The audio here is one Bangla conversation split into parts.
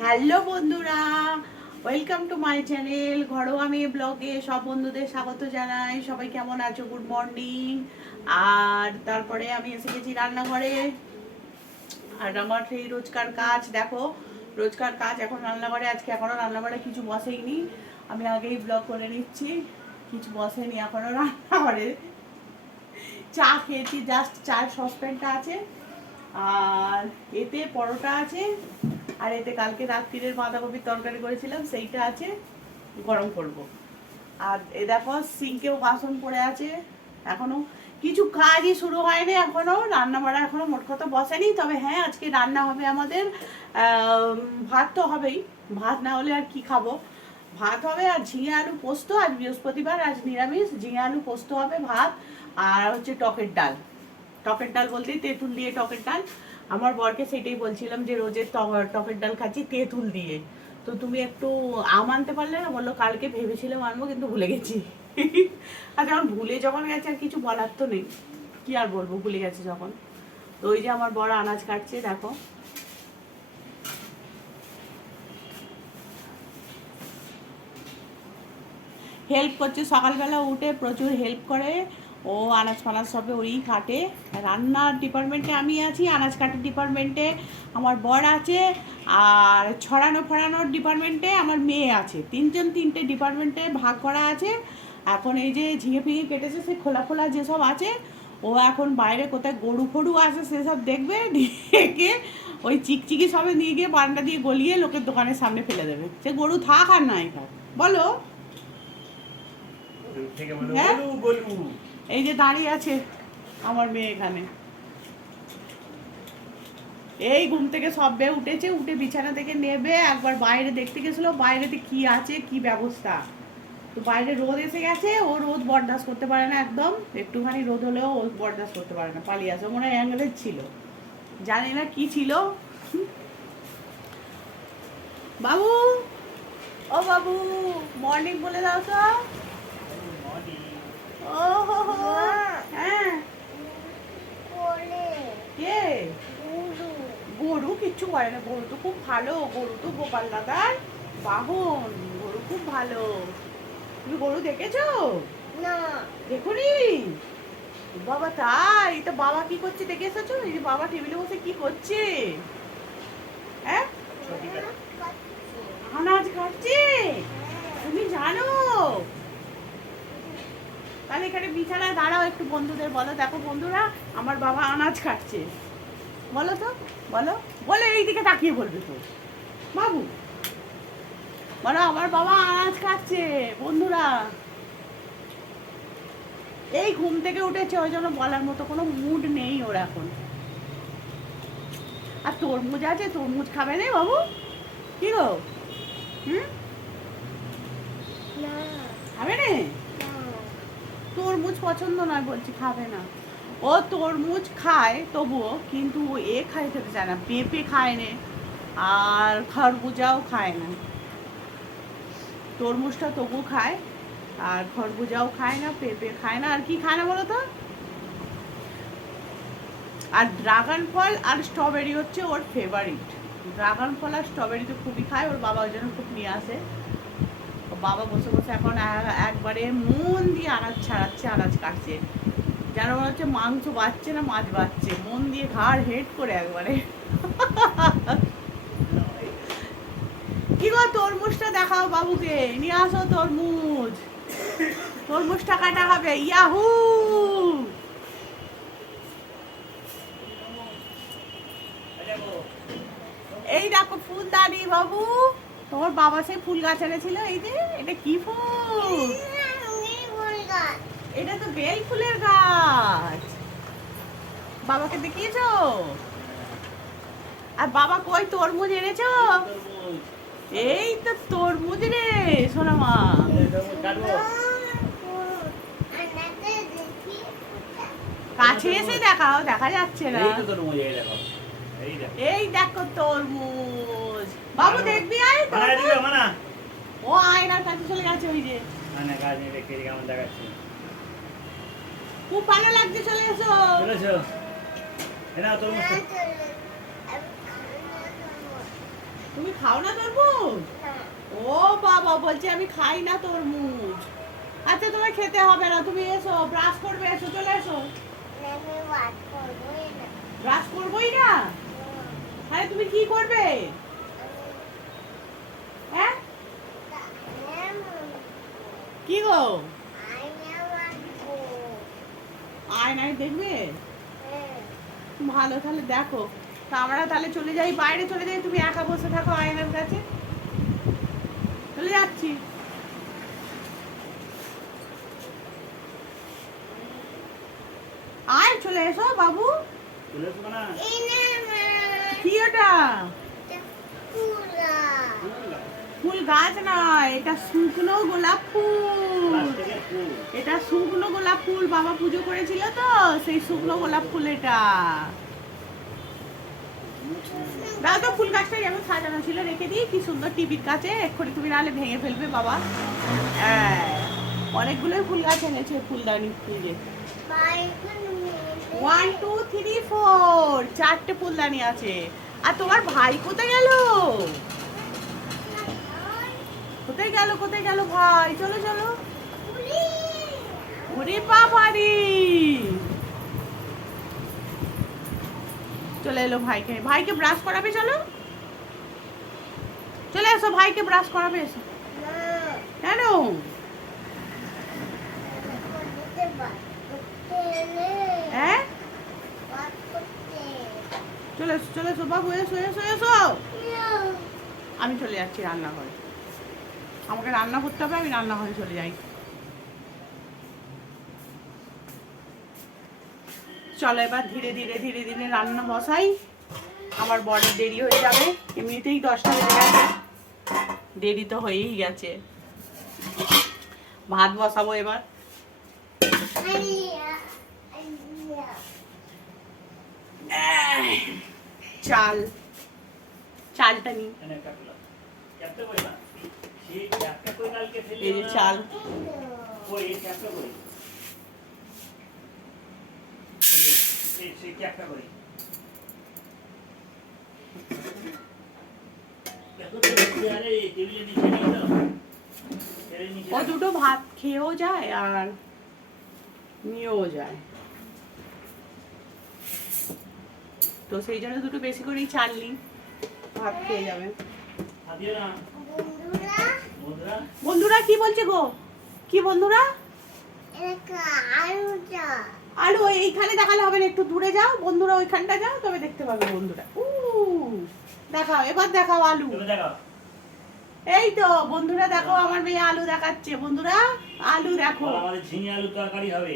হ্যালো বন্ধুরা, ওয়েলকাম টু মাই চ্যানেল ঘরোয়া মেয়ে ব্লগে সব বন্ধুদের স্বাগত জানাই। সবাই কেমন আছো? Good morning. আর তারপরে আমি এসে গেছি রান্নাঘরে। আর আমার সেই রোজকার কাজ দেখো, রোজকার কাজ এখন রান্নাঘরে। আজকে এখনো রান্নাঘরে কিছু বসেইনি, আমি আগেই ব্লগ করে নিচ্ছি। কিছু বসেনি এখনো রান্নাঘরে। চা খেয়েছি, জাস্ট চার সসপ্যানটা আছে, আর এতে পরোটা আছে, আর এতে কালকে রাত্রিরের বাঁধাকপির তরকারি করেছিলাম সেইটা আছে, গরম করব। আর এ দেখো সিঙ্কেও বাসন পড়ে আছে, এখনো কিছু কাজই শুরু হয়নি, এখনো রান্না বাড়া এখনো মোট কথা বসেনি। তবে হ্যাঁ, আজকে রান্না হবে আমাদের ভাত তো হবেই, ভাত না হলে আর কি খাবো। ভাত হবে আর ঝিঙে আলু পোস্ত, আজ বৃহস্পতিবার, আজ নিরামিষ। ঝিঙে আলু পোস্ত হবে, ভাত, আর হচ্ছে টকের ডাল। টকের ডাল বলতে তেঁতুল দিয়ে টকের ডাল। আমার বরকে সেটাই বলছিলাম যে রোজের টকের ডাল খাচ্ছি তেঁতুল দিয়ে, তো তুমি একটু আম আনতে পারলে না? বললো কালকে ভেবেছিলাম আনবো, কিন্তু ভুলে গেছি। আর যখন ভুলে যখন গেছে আর কিছু বলার তো নেই, কি আর বলবো, ভুলে গেছে যখন। তো ওই যে আমার বড় আনাজ কাটছে দেখো। হেল্প করছে, সকালবেলা উঠে প্রচুর হেল্প করে ও। আনাজ ফানাজ সবে ওই কাটে। রান্নার ডিপার্টমেন্টে আমি আছি, আনাজ কাটার ডিপার্টমেন্টে আমার বর আছে, আর ছড়ানো ফড়ানোর ডিপার্টমেন্টে আমার মেয়ে আছে। তিনটে ডিপার্টমেন্টে ভাগ করা আছে। এখন এই যে ঝিঙে ফিঙে কেটেছে, সে খোলা খোলা যেসব আছে, ও এখন বাইরে কোথায় গরু ফরু আছে সেসব দেখবে, দেখে ওই চিকচিকি সবে নিয়ে গিয়ে বারান্দা দিয়ে গলিয়ে লোকের দোকানের সামনে ফেলে দেবে। সে গরু থাক আর নাই থাক, বলো। হ্যাঁ, এই যে দাঁড়িয়ে আছে আমার মেয়ে এখানে। এই ঘুম থেকে সবে উঠেছে, উঠে বিছানা থেকে নেবে, একবার বাইরে দেখতে গেছিলো বাইরেতে কি আছে কি ব্যবস্থা। তো বাইরে রোদ এসে গেছে, ও রোদ বরদাস্ত করতে পারে না একদম। একটুখানি রোদ হলেও ও বরদাস্ত করতে পারে না, পালিয়ে আসে। মনে হয় অ্যাঙ্গেলের ছিল, জানি না কি ছিল। বাবু, ও বাবু, মর্নিং বলে দাও তো। ও হো হো, হ্যাঁ। কে? গরু কিচ্ছু করে না, গরু তো খুব ভালো, গরু তো গোপাল দাদার বাহন, গরু খুব ভালো। তুমি গরু দেখেছো? না, দেখোনি? বাবা তাই? তো বাবা কি করছে দেখে এসেছো? এই যে বাবা টেবিলে বসে কি করছে? হ্যাঁ, আনাজ খাচ্ছে। তুমি জানো? তাহলে এখানে বিছানায় দাঁড়াও, একটু বন্ধুদের বলো, দেখো বন্ধুরা আমার বাবা আনাজ খাচ্ছে। বলো তো, বলো, বলে এই দিকে তাকিয়ে বলবে তো। বাবু বলো আমার বাবা আনাজ খাচ্ছে বন্ধুরা। এই ঘুম থেকে উঠেছে, ওই জন্য বলার মতো কোনো মুড নেই ওর এখন। আর তরমুজ আছে, তরমুজ খাবে না বাবু? কি গো, হুম, খাবে না? তরমুজ পছন্দ নয় বলছি, খাবে না ও। তরমুজ খায় তবুও, কিন্তু এ খাই খেতে চায় না, পেঁপে খায় না, আর খরবুজাও খায় না। তরমুজটা তবু খায়, আর খরবুজাও খায় না, পেঁপে খায় না, আর কি খায় না বলো তো? আর ড্রাগন ফল আর স্ট্রবেরি হচ্ছে ওর ফেভারিট। ড্রাগন ফল আর স্ট্রবেরি তো খুবই খায়, ওর বাবা ওই জন্য খুব নিয়ে আসে। ওর বাবা বসে বসে এখন একবারে মন দিয়ে আনাজ ছাড়াচ্ছে, আনাজ কাটছে, যেন মনে হচ্ছে মাংস বাচ্ছে না মাছ বাচ্ছে, মন দিয়ে ঘাড় হেট করে একবারে। কি গো, তরমুজটা দেখাও বাবুকে, নিয়ে আসো তরমুজ। তরমুজটা কাটা হবে, ইয়াহু। এই দেখো ফুলদানি বাবু, তোমার বাবা সেই ফুল গাছ এনেছিল। এই যে এটা কি ফুল? এটা তো বেল ফুলের গাছ। বাবাকে দেখিয়েছো? আর বাবা কই তরমুজ এনেছো? এই তো তরমুজ রে সোনা মা। কাছে এসে দেখাও, দেখা যাচ্ছে না। এই দেখো তরমুজ বাবু, দেখবি? আয় ও আয়নার কাছে চলে গেছে, ওই যে খুব ভালো লাগছে, চলে এসো। তুমি খাও না তরমুজ? ও বাবা, বলছে আমি খাই না তরমুজ। আচ্ছা তোমার খেতে হবে না, তুমি এসো ব্রাশ করবে, এসো চলে এসো। ব্রাশ করবোই না? আরে তুমি কি করবে? হ্যাঁ কি গো? আয়নায় দেখবে? ভালো, তাহলে দেখো। তা আমরা তাহলে চলে যাই, বাইরে চলে যাই, তুমি একা বসে থাকো আয়নার কাছে। চলে যাচ্ছি। আয় চলে এসো বাবু। কি ওটা? ফুল গাছ নয়, এটা শুকনো গোলাপ ফুল। এটা শুকনো গোলাপ ফুল, বাবা পুজো করেছিল তো, সেই শুকনো গোলাপ ফুল এটা। দাও তো ফুল গাছটা যেমন সাজানো ছিল রেখে দিই, কি সুন্দর টিভির কাছে। এক্ষুনি তুমি নাহলে ভেঙে ফেলবে বাবা। হ্যাঁ, অনেকগুলোই ফুল গাছ এনেছে ফুলদানি ফ্রিজে। 1 2 3 4 চারটে ফুলদানি আছে। আর তোমার ভাই কোথায় গেল? কোথায় গেল, কোথায় গেল ভাই? চলো চলো। ওরে বাবারি, চলে এলো ভাইকে। ভাইকে ব্রাশ করাবে, চলো চলে এসো, ভাইকে ব্রাশ করাবে, এসো। কেন? হ্যাঁ চলে এসো, চলে এসো বাবু, এসো এসো এসো। আমি চলে যাচ্ছি রান্নাঘরে, আমাকে রান্না করতে হবে, আমি রান্নাঘরে চলে যাই। চলো এবার ধীরে ধীরে ধীরে ধীরে রান্না বসাই, আমার বড় দেরি হয়ে যাবে। এমনিতেই 10টা বেজে গেছে, দেরি তো হয়েই গেছে। ভাত বসাবো এবার। চালটা নি, এই যে চাল। ও দুটো ভাত খেয়েও যায় আর নিয়েও যায়, তো সেই জন্য দুটো বেশি করেই চাল নিই, ভাত খেয়ে যাবে। বন্ধুরা কি বলছে গো? কি বন্ধুরা? আলু এইখানে দেখালে হবে না, একটু দূরে যাও বন্ধুরা, ওইখানটা যাও, তবে দেখতে পাবে বন্ধুরা। দেখাও, এবার দেখাও আলু। এই তো বন্ধুরা দেখো, আমার মেয়ে আলু দেখাচ্ছে। বন্ধুরা আলু দেখো, আমাদের ঝিঙে আলু তরকারি হবে।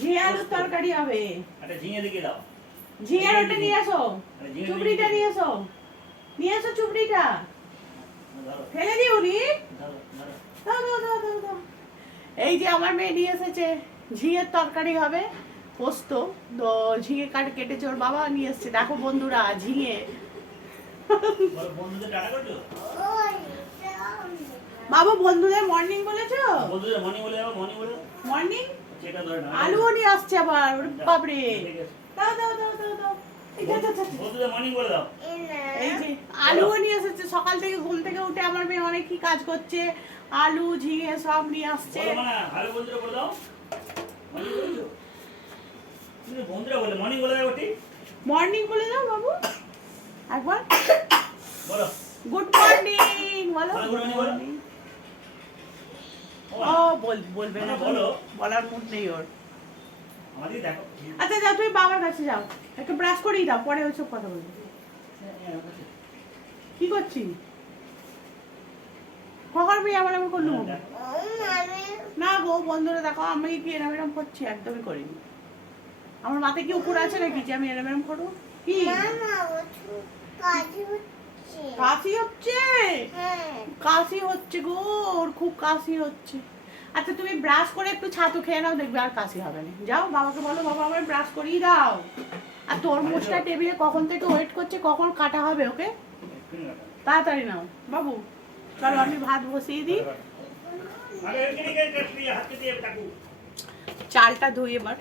ঝিঙে আলুর তরকারি হবে। আরে ঝিঙে দিকে দাও, ঝিঙের ওটা নিয়ে এসো, চুবড়িটা নিয়ে এসো, নিয়ে এসো চুবড়িটা। ফেলে দিও নি, দাও দাও দাও দাও দাও। এই যে আমার মেয়ে নিয়ে এসেছে, ঝিঙের তরকারি হবে, পোস্ত। তো ঝিঙে কেটেছে ওর বাবা নিয়ে এসেছে। দেখো বন্ধুরা ঝিঙে। বন্ধুদের টাটা করছো? বাবু বন্ধুদের মর্নিং বলেছো? বন্ধুদের মর্নিং বলে যাও, মর্নিং বলে মর্নিং। সেটা ধরে না, আলুও নিয়ে আসছে আবার, ওর বাপরে। দাও দাও দাও দাও দাও, বন্ধুদের মর্নিং বলে দাও। এই যে আলুও নিয়ে এসেছে, সকাল থেকে ঘুম থেকে উঠে আমার মেয়ে অনেক কি কাজ করছে, আলু ঝিঙে সব নিয়ে আসছে। হ্যালো বন্ধুরা বলে দাও, মর্নিং বলেছো? তুমি বন্ধুরা বলে মর্নিং বলে দাও। ঠিক মর্নিং বলে দাও বাবু একবার, বলো গুড মর্নিং বলো। গুড মর্নিং ও বলবে না, বলো, বলার মুড নেই ওর। আমাদের দেখো। আচ্ছা যাও তুমি বাবার কাছে যাও, একটু ব্রাশ করেই দাও, পরে ওইসব কথা বলবো। কি করছি? কখন মেয়ে আবার আমি করলুম না গো বন্ধুরা, দেখো আমি কি এরম এরম করছি? একদমই করিনি। আমার মাথায় কি উপর আছে নাকি যে আমি এরম এরম করবো? কি কাশি হচ্ছে? কাশি হচ্ছে গো, ওর খুব কাশি হচ্ছে। আচ্ছা তুমি ব্রাশ করে একটু ছাতু খেয়ে নাও, দেখবে আর কাশি হবে না। যাও বাবাকে বলো, বাবা আমার ব্রাশ করিয়ে দাও। আর তরমুজটা টেবিলে কখন থেকে ওয়েট করছে, কখন কাটা হবে ওকে, তাড়াতাড়ি নাও বাবু। চলো আমি ভাত বসিয়ে দিই, চালটা ধুই এবার।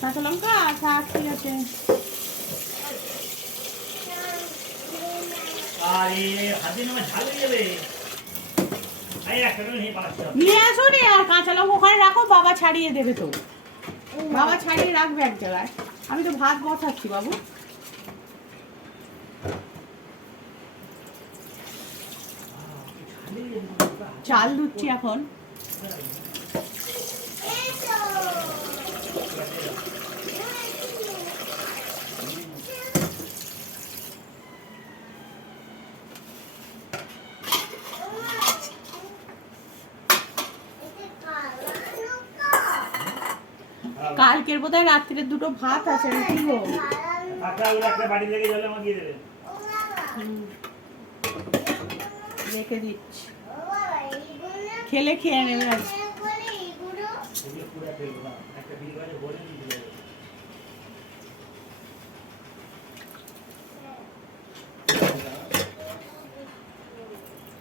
কাঁচা লঙ্কা থাক, ঠিক আছে। আরে হাতে নামে ঝাল হয়ে যাবে। এই একটা করে নিয়ে পালাচ্ছি আমি। নিয়ে আসো রে, আর কাঁচা লঙ্কা ওখানে রাখো, বাবা ছাড়িয়ে দেবে তো। বাবা ছাড়িয়ে রাখবে এক জায়গায়। আমি তো ভাত বসাচ্ছি বাবু। চাল ধুচ্ছি এখন। কালকের বোধহয় রাত্রিরে দুটো ভাত আছে, নাকি গো? একটা বাড়ি থেকে জলে আমাকে দিয়ে দেবে। রেখে দিচ্ছি, খেলে খেয়ে নেবে আজকে। এগুলো পুরো ফেলবো না, একটা বিল করে ভরে দিয়ে দেবে।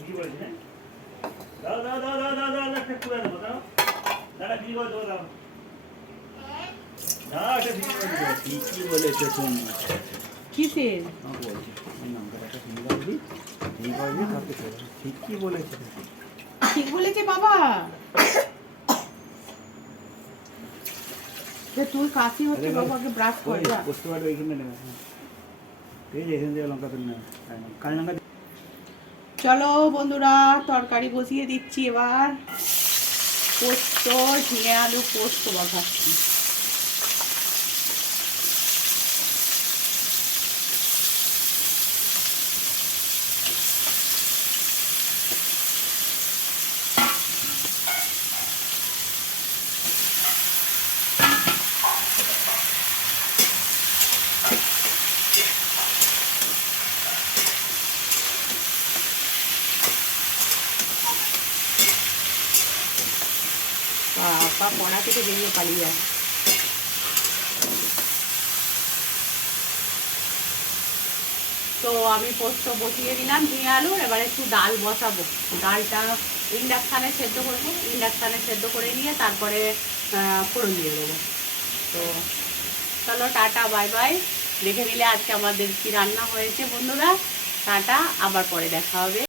কি বলছিস না? দাও দাও দাও দাও দাও দাও একটা পুরো দেবো দাও। দাদা বিল করে দেবো দাও। দাও একটা বিল করে দেবো। কি বলেছে তুমি? কিসের? বলছি নামটা একটা শুনে যাবি, এই করবি তাকে ঠিক কি বলেছে? ঠিক বলেছে বাবা। যে তুই কাশি হচ্ছে, বাবাকে ব্রাশ কর যা। বুঝতে পারবে ওইখানে নেবে, ঠিক আছে, এখান থেকে লঙ্কা তুলে নেবে, কাঁচা লঙ্কা। চলো বন্ধুরা, তরকারি বসিয়ে দিচ্ছি এবার। পোস্ত, ঝিঙে আলু পোস্ত বসাচ্ছি। বাবা পড়া থেকে বেরিয়ে পালিয়ে যায়। তো আমি পোস্ত বসিয়ে দিলাম ঝিঙে আলু, এবার একটু ডাল বসাবো। ডালটা ইন্ডাকশানে সেদ্ধ করবো, ইন্ডাকশানে সেদ্ধ করে নিয়ে তারপরে ফোড়ন দিয়ে দেবো। তো চলো টাটা বাই বাই। দেখে নিলে আজকে আমাদের কি রান্না হয়েছে বন্ধুরা। টাটা, আবার পরে দেখা হবে।